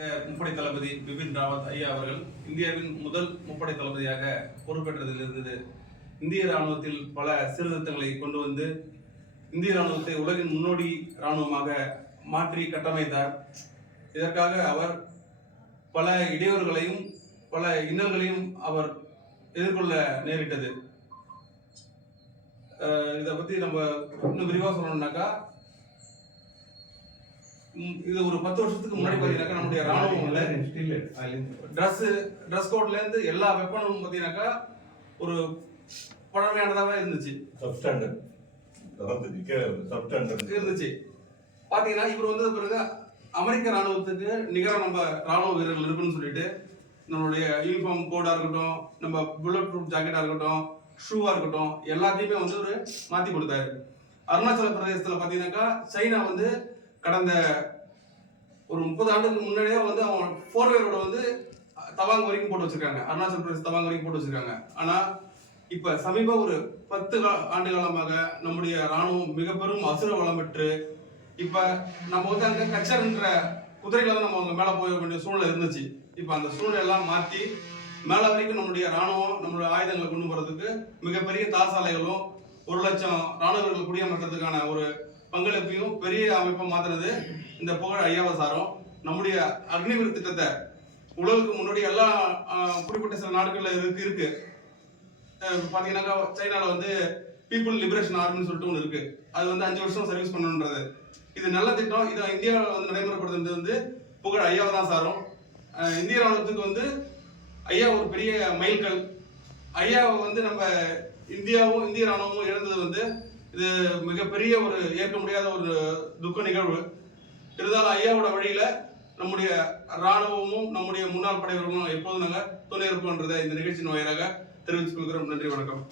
முப்படை தளபதி பிபின் ராவத் ஐயா அவர்கள் இந்தியாவின் முதல் முப்படை தளபதியாக பொறுப்பேற்றதிலிருந்து இந்திய ராணுவத்தில் பல சீர்திருத்தங்களை கொண்டு வந்து இந்திய ராணுவத்தை உலகின் முன்னோடி ராணுவமாக மாற்றி கட்டமைத்தார். இதற்காக அவர் பல இடையூறுகளையும் பல இன்னல்களையும் அவர் எதிர்கொள்ள நேரிட்டது. இதை பத்தி நம்ம இன்னும் விரிவாக சொல்லணும்னாக்கா, இது ஒரு 10 வருஷத்துக்கு முன்னாடி பாத்தீங்கன்னாக்கா நம்முடைய ராணுவம்ல ட்ரெஸ் கோட்ல இருந்து எல்லா வெப்பனும் பாத்தீங்கன்னாக்கா ஒரு பழமையானதாவே இருந்துச்சு. இருந்துச்சு பாத்தீங்கன்னா இவர் வந்தது பிறகு அமெரிக்க ராணுவத்துக்கு நிகராக நம்ம ராணுவ வீரர்கள் இருக்குன்னு சொல்லிட்டு நம்மளுடைய யூனிஃபார்ம் கோடா இருக்கட்டும், நம்ம புல்லட் ப்ரூஃப் ஜாக்கெட்டா இருக்கட்டும், ஷூவா இருக்கட்டும், எல்லாத்தையுமே வந்து ஒரு மாத்தி கொடுத்தாரு. அருணாச்சல பிரதேசத்துல பாத்தீங்கன்னாக்கா சைனா வந்து கடந்த ஒரு 30 ஆண்டுக்கு முன்னாடியே வந்து அவன் 4 ரோட வந்து தவாங் வரைக்கும் போட்டு வச்சிருக்காங்க. அருணாச்சல பிரதேச தவாங் வரைக்கும் போட்டு வச்சிருக்காங்க. ஆனா இப்ப சமீப ஒரு 10 ஆண்டு காலமாக நம்முடைய ராணுவம் மிக பெரும் அசுர வளம் பெற்று இப்ப நம்ம வந்து அங்க கச்சர்ன்ற குதிரைகளை தான் நம்ம அங்க மேல போக வேண்டிய சூழ்நிலை இருந்துச்சு. இப்ப அந்த சூழ்நிலை எல்லாம் மாற்றி மேல வரைக்கும் நம்முடைய ராணுவம் நம்மளுடைய ஆயுதங்களை கொண்டு போறதுக்கு மிகப்பெரிய தாசாலைகளும் 1 லட்சம் ராணுவர்கள் குடியமர்த்ததுக்கான ஒரு பங்களிப்பையும் பெரிய அமைப்பை மாத்துறது இந்த புகழ் ஐயாவை சாரும். நம்முடைய அக்னிவீர் திட்டத்தை உலகுக்கு முன்னாடி எல்லா குறிப்பிட்ட சில நாடுகள்ல இருக்கு. பாத்தீங்கன்னாக்கா சைனால வந்து பீப்புள் லிபரேஷன் ஆர்மின்னு சொல்லிட்டு ஒன்று இருக்கு. அது வந்து 5 வருஷம் சர்வீஸ் பண்ணணுன்றது. இது நல்ல திட்டம். இதை இந்தியாவில் வந்து நடைமுறைப்படுத்துறது வந்து புகழ் ஐயாவை தான் சாரும். இந்திய ராணுவத்துக்கு வந்து ஐயா ஒரு பெரிய மைல்கல். ஐயாவை வந்து நம்ம இந்தியாவும் இந்திய ராணுவமும் இழந்தது வந்து இது மிகப்பெரிய ஒரு ஏற்க முடியாத ஒரு துக்க நிகழ்வு. இருந்தாலும் ஐயாவோட வழியில நம்முடைய ராணுவமும் நம்முடைய முன்னாள் படை வீரர்களும் எப்போதும் நாங்கள் துணை இருப்போன்றதை இந்த நிகழ்ச்சியின் வாயிலாக தெரிவித்துக் கொள்கிறோம். நன்றி, வணக்கம்.